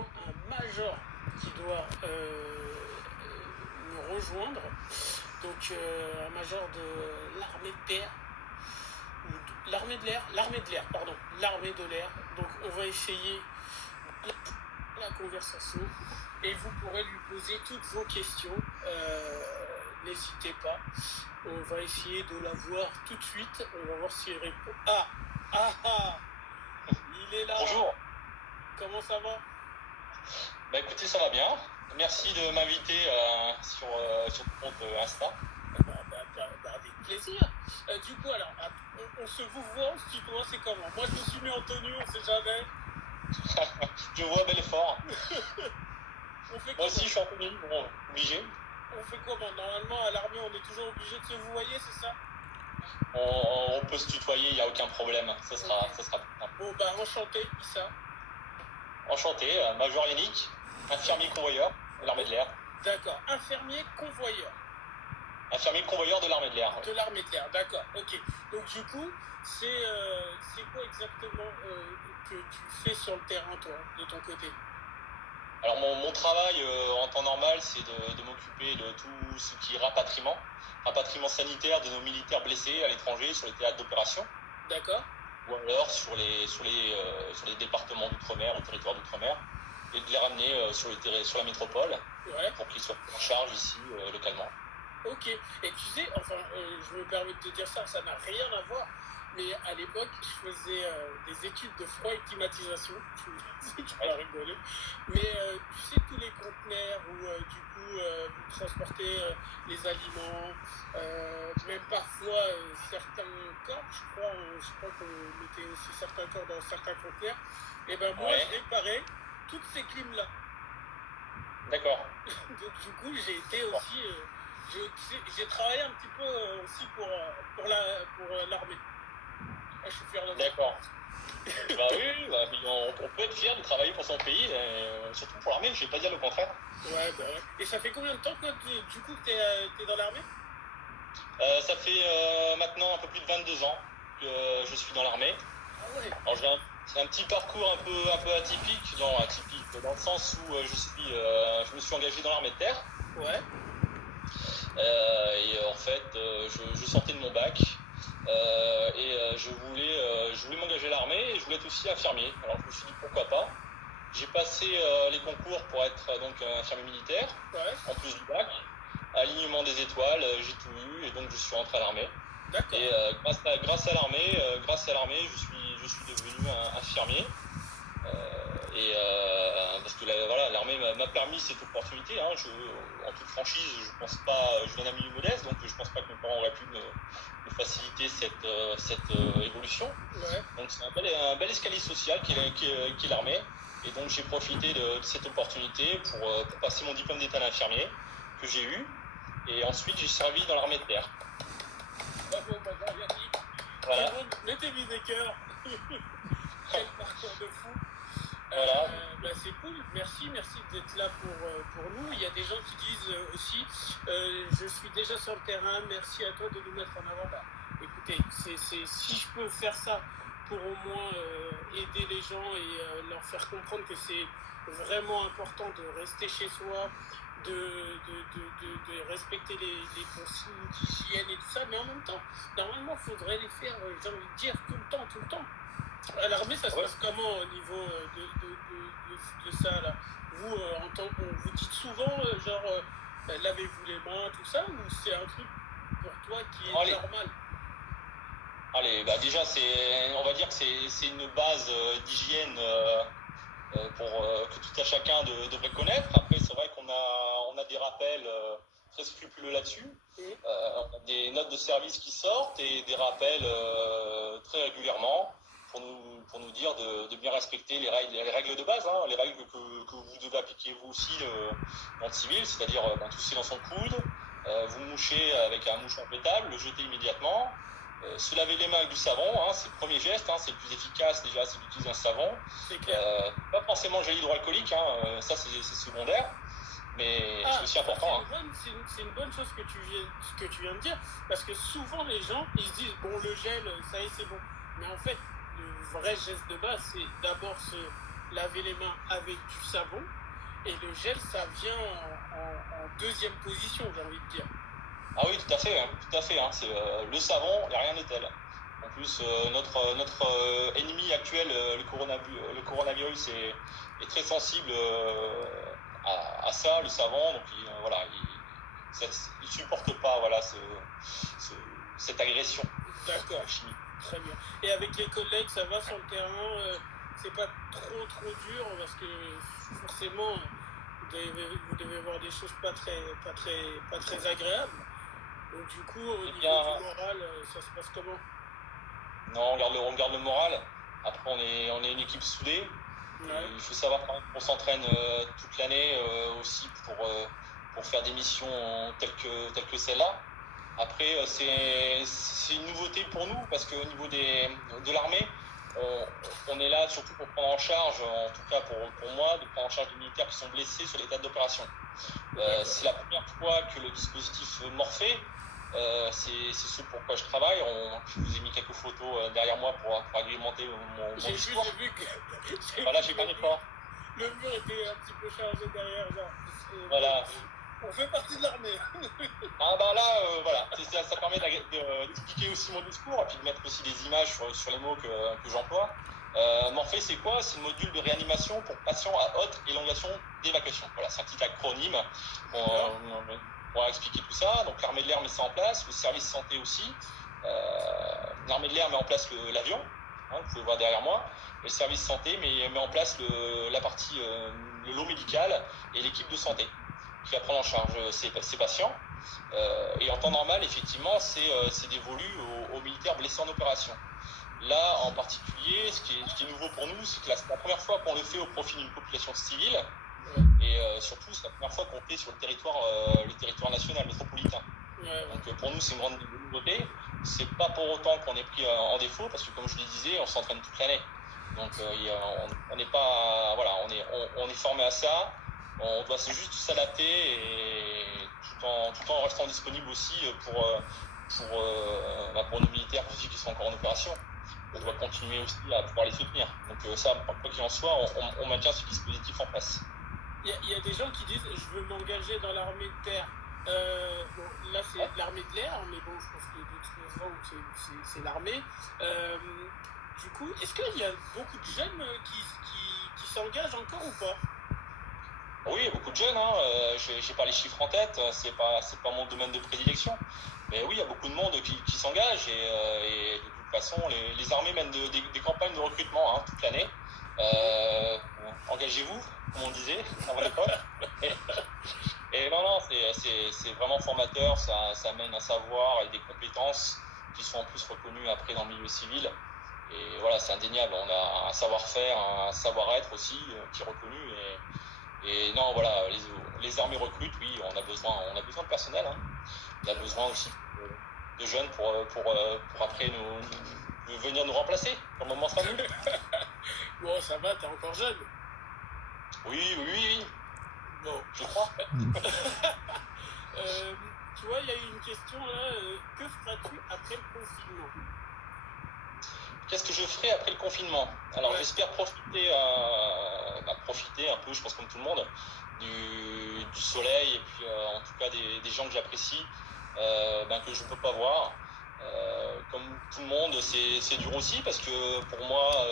également un major qui doit me rejoindre. Donc un major de l'armée de terre, ou l'armée de l'air. Donc on va essayer la conversation et vous pourrez lui poser toutes vos questions. N'hésitez pas. On va essayer de la voir tout de suite. On va voir si elle répond. Il est là. Bonjour. Comment ça va? Bah écoutez, ça va bien. Merci de m'inviter sur ton compte Insta. Avec plaisir. Du coup, alors, on se vous voit, on se tutoie, c'est comment? Moi, je me suis mis en tenue, on sait jamais. Je vois bel effort. Moi aussi, je suis en tenue, bon, obligé. On fait comment? Normalement, à l'armée, on est toujours obligé de se vouvoyer, c'est ça? On peut se tutoyer, il n'y a aucun problème. Ça sera. Bon, bah, enchanté, Issa. Enchanté, Major Yannick, infirmier convoyeur de l'armée de l'air. D'accord, infirmier convoyeur. Infirmier convoyeur de l'armée de l'air. De l'armée de l'air, d'accord, ok. Donc du coup, c'est quoi exactement que tu fais sur le terrain, toi, de ton côté? Alors mon travail en temps normal, c'est de m'occuper de tout ce qui est rapatriement sanitaire de nos militaires blessés à l'étranger sur les théâtres d'opération. D'accord. Ou alors sur les départements d'outre-mer, au territoire d'outre-mer, et de les ramener sur la métropole, pour qu'ils soient en charge ici localement. Ok, et tu sais, enfin, je me permets de te dire ça n'a rien à voir, mais à l'époque, je faisais des études de froid et climatisation, tu vas rigoler, mais tu sais, tous les conteneurs où du coup, vous transportez les aliments, même parfois certains corps, je crois qu'on mettait aussi certains corps dans certains conteneurs, et ben moi, je réparais toutes ces clims-là. D'accord. Donc du coup, j'ai été aussi... j'ai travaillé un petit peu aussi pour l'armée. Je suis fier de ça. D'accord. Bah oui, on peut être fier de travailler pour son pays, surtout pour l'armée, je vais pas dire le contraire. Ouais. Et ça fait combien de temps que du coup t'es dans l'armée? Ça fait maintenant un peu plus de 22 ans que je suis dans l'armée. Ah ouais. Alors c'est un petit parcours un peu atypique, dans le sens où je me suis engagé dans l'armée de terre. Ouais. Et en fait, je sortais de mon bac et je voulais m'engager à l'armée et je voulais être aussi infirmier. Alors je me suis dit pourquoi pas. J'ai passé les concours pour être donc infirmier militaire, en plus du bac. Alignement des étoiles, j'ai tout eu et donc je suis rentré à l'armée. D'accord. Et grâce à l'armée, je suis devenu un infirmier. Parce que l'armée m'a permis cette opportunité. En toute franchise, je viens d'un milieu modeste, donc je pense pas que mes parents auraient pu me faciliter cette évolution. Ouais. Donc c'est un bel escalier social qui est l'armée. Et donc j'ai profité de cette opportunité pour passer mon diplôme d'état d'infirmier que j'ai eu. Et ensuite j'ai servi dans l'armée de terre. Bravo, Yannick. Voilà. Mettez-lui des cœurs. Quel parcours de fou. Voilà. C'est cool, merci d'être là pour nous. Il y a des gens qui disent aussi je suis déjà sur le terrain, merci à toi de nous mettre en avant. Écoutez, si je peux faire ça pour au moins aider les gens et leur faire comprendre que c'est vraiment important de rester chez soi, de respecter les consignes d'hygiène et tout ça, mais en même temps, normalement, il faudrait les faire, j'ai envie de dire, tout le temps. À l'armée, ça se passe comment au niveau de ça là? Vous, vous dites souvent, lavez-vous les mains, tout ça, ou c'est un truc pour toi qui est normal? Allez, déjà, on va dire que c'est une base d'hygiène que tout à chacun devrait connaître. Après, c'est vrai qu'on a des rappels très scrupuleux là-dessus. On a des notes de service qui sortent et des rappels très régulièrement pour nous dire de bien respecter les règles de base, les règles que vous devez appliquer vous aussi dans le civil, c'est-à-dire tousser dans son coude, vous moucher avec un mouchoir pétable, le jeter immédiatement, se laver les mains avec du savon, c'est le premier geste, c'est le plus efficace déjà, c'est d'utiliser un savon. C'est clair. Pas forcément gel hydroalcoolique, ça c'est secondaire, mais c'est aussi important. C'est une bonne chose que tu viens de dire, parce que souvent les gens ils se disent bon, le gel ça y est, c'est bon, mais en fait le vrai geste de base c'est d'abord se laver les mains avec du savon. Et le gel, ça vient en deuxième position, j'ai envie de dire. Ah oui, tout à fait. Hein. C'est le savon, il n'y a rien de tel. En plus, notre ennemi actuel, le coronavirus, est très sensible à ça, le savon. Donc, il supporte pas cette agression. D'accord, très bien. Et avec les collègues, ça va sur le terrain, c'est pas trop dur parce que forcément, vous devez voir des choses pas très agréables. Donc du coup, au niveau du moral, ça se passe comment? Non, on garde le moral. Après, on est une équipe soudée. Ouais. Il faut savoir qu'on s'entraîne toute l'année aussi pour faire des missions telles que celle-là. Après, c'est une nouveauté pour nous parce qu'au niveau de l'armée, on est là surtout pour prendre en charge, en tout cas pour moi, de prendre en charge des militaires qui sont blessés sur les théâtres d'opération. C'est la première fois que le dispositif Morphée, c'est ce pour quoi je travaille. Je vous ai mis quelques photos derrière moi pour agrémenter mon discours. J'ai vu que... Voilà, j'ai pas d'effort. Le mur était un petit peu chargé derrière. Voilà. On fait partie de l'armée. Ah bah là, voilà, ça permet d'expliquer aussi mon discours et puis de mettre aussi des images sur les mots que j'emploie. Morphée, c'est quoi? C'est le module de réanimation pour patients à haute élongation d'évacuation. Voilà, c'est un petit acronyme. On va expliquer tout ça. Donc l'armée de l'air met ça en place, le service santé aussi. L'armée de l'air met en place l'avion, vous pouvez voir derrière moi. Et le service santé met en place la partie le lot médical et l'équipe de santé qui va prendre en charge ces patients. Et en temps normal, effectivement, c'est dévolu aux militaires blessés en opération. Là, en particulier, ce qui est nouveau pour nous, c'est que c'est la première fois qu'on le fait au profit d'une population civile. Et surtout, c'est la première fois qu'on fait sur le territoire national métropolitain. Donc pour nous, c'est une grande nouveauté. C'est pas pour autant qu'on est pris en défaut, parce que comme je le disais, on s'entraîne toute l'année. Donc on n'est pas, voilà, on est formé à ça. On doit juste s'adapter et tout en restant disponible aussi pour nos militaires aussi qui sont encore en opération. On doit continuer aussi à pouvoir les soutenir. Donc ça, quoi qu'il en soit, on maintient ce dispositif en place. Il y a des gens qui disent je veux m'engager dans l'armée de terre. Bon, là c'est l'armée de l'air, mais bon, je pense que de toute façon c'est l'armée. Du coup, est-ce qu'il y a beaucoup de jeunes qui s'engagent encore ou pas? Oui, il y a beaucoup de jeunes. J'ai pas les chiffres en tête, c'est pas mon domaine de prédilection. Mais oui, il y a beaucoup de monde qui s'engage et de toute façon, les armées mènent des campagnes de recrutement toute l'année. Engagez-vous, comme on disait à mon époque. Et non, c'est vraiment formateur, ça amène un savoir et des compétences qui sont en plus reconnues après dans le milieu civil. Et voilà, c'est indéniable. On a un savoir-faire, un savoir-être aussi qui est reconnu. Et non, voilà, les armées recrutent, oui, on a besoin de personnel. On a besoin aussi de jeunes pour après venir nous remplacer. Pour le moment, ça va. Bon, ça va, t'es encore jeune. Oui. Bon, je crois. Tu vois, il y a eu une question là. Que feras-tu après le confinement? Qu'est-ce que je ferai après le confinement? Alors, j'espère profiter un peu, je pense comme tout le monde, du soleil et puis en tout cas des gens que j'apprécie, que je ne peux pas voir. Comme tout le monde, c'est dur aussi parce que pour moi,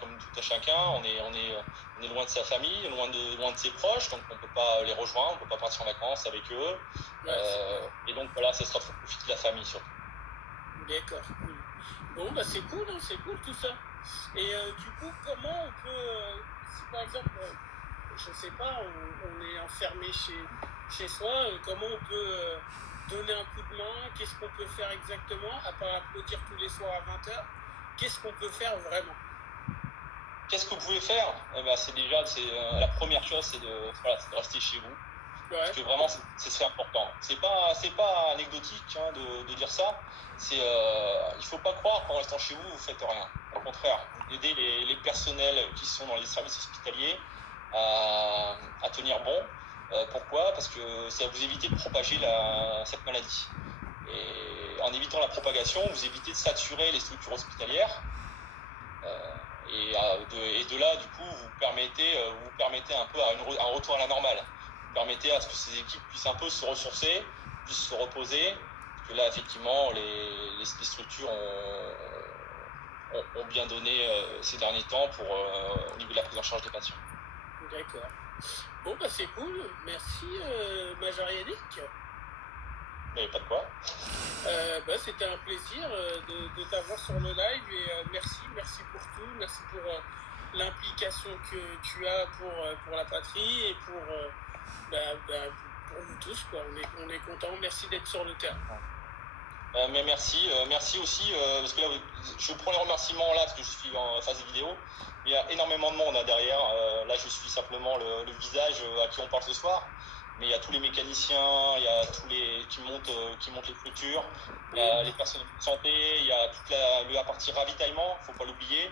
comme tout à chacun, on est loin de sa famille, loin de ses proches, donc on ne peut pas les rejoindre, on ne peut pas partir en vacances avec eux. Et donc voilà, ce sera pour profiter de la famille surtout. D'accord. Bon, bah c'est cool tout ça. Et du coup, comment on peut, si par exemple, je sais pas, on est enfermé chez soi, comment on peut donner un coup de main? Qu'est-ce qu'on peut faire exactement, à part applaudir tous les soirs à 20h? Qu'est-ce qu'on peut faire vraiment? Qu'est-ce que vous pouvez faire? C'est déjà, la première chose, c'est de rester chez vous. Parce que vraiment, c'est important. C'est pas anecdotique de dire ça. Il faut pas croire qu'en restant chez vous, vous faites rien. Au contraire, vous aidez les personnels qui sont dans les services hospitaliers à tenir bon. Pourquoi? Parce que ça va vous éviter de propager cette maladie. Et en évitant la propagation, vous évitez de saturer les structures hospitalières. Et de là, du coup, vous permettez un peu un retour à la normale. Vous permettez à ce que ces équipes puissent un peu se ressourcer, puissent se reposer. Parce que là, effectivement, les structures ont bien donné ces derniers temps au niveau de la prise en charge des patients. D'accord. Bon, bah c'est cool. Merci, Major Yannick. Mais pas de quoi. C'était un plaisir de t'avoir sur le live et merci pour tout, merci pour l'implication que tu as pour la patrie et pour nous tous, quoi. On est contents, merci d'être sur le terrain. Mais merci aussi, parce que là, je prends les remerciements là, parce que je suis en phase vidéo. Il y a énormément de monde là derrière. Là, je suis simplement le visage à qui on parle ce soir. Mais il y a tous les mécaniciens, il y a tous les qui montent les clôtures, il y a les personnels de santé, il y a toute la partie ravitaillement, faut pas l'oublier.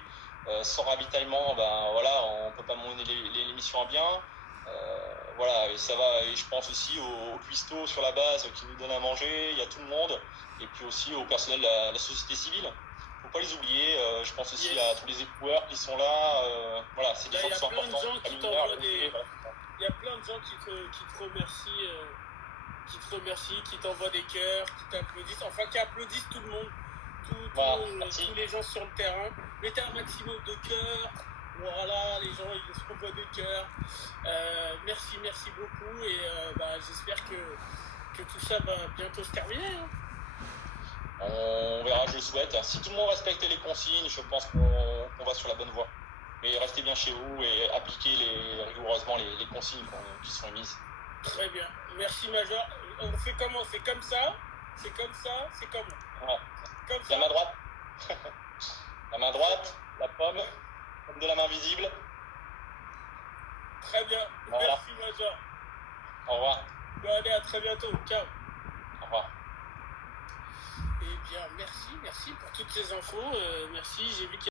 Sans ravitaillement, on peut pas mener l'émission à bien. Voilà, et ça va. Et je pense aussi aux cuistots sur la base qui nous donnent à manger. Il y a tout le monde, et puis aussi au personnel de la société civile. Faut pas les oublier. Je pense aussi à tous les éboueurs qui sont là. Voilà, c'est des gens qui sont importants. Il y a plein de gens qui te remercient, qui t'envoient des cœurs, qui t'applaudissent, enfin qui applaudissent tout le monde, tous les gens sur le terrain. Mettez un maximum de cœurs, voilà, les gens ils se envoient des cœurs. Merci beaucoup et j'espère que tout ça va bientôt se terminer. Hein. On verra, je le souhaite. Si tout le monde respecte les consignes, je pense qu'on va sur la bonne voie. Mais restez bien chez vous et appliquez rigoureusement les consignes qui sont émises. Très bien. Merci, Major. On fait comment? C'est comme ça? C'est comme ça? C'est comment? Ouais. Comme ça. La main droite. La main droite, la pomme, comme de la main visible. Très bien. Voilà. Merci, Major. Au revoir. Bon, allez, à très bientôt. Ciao. Au revoir. Eh bien, merci pour toutes ces infos. Merci. J'ai vu qu'il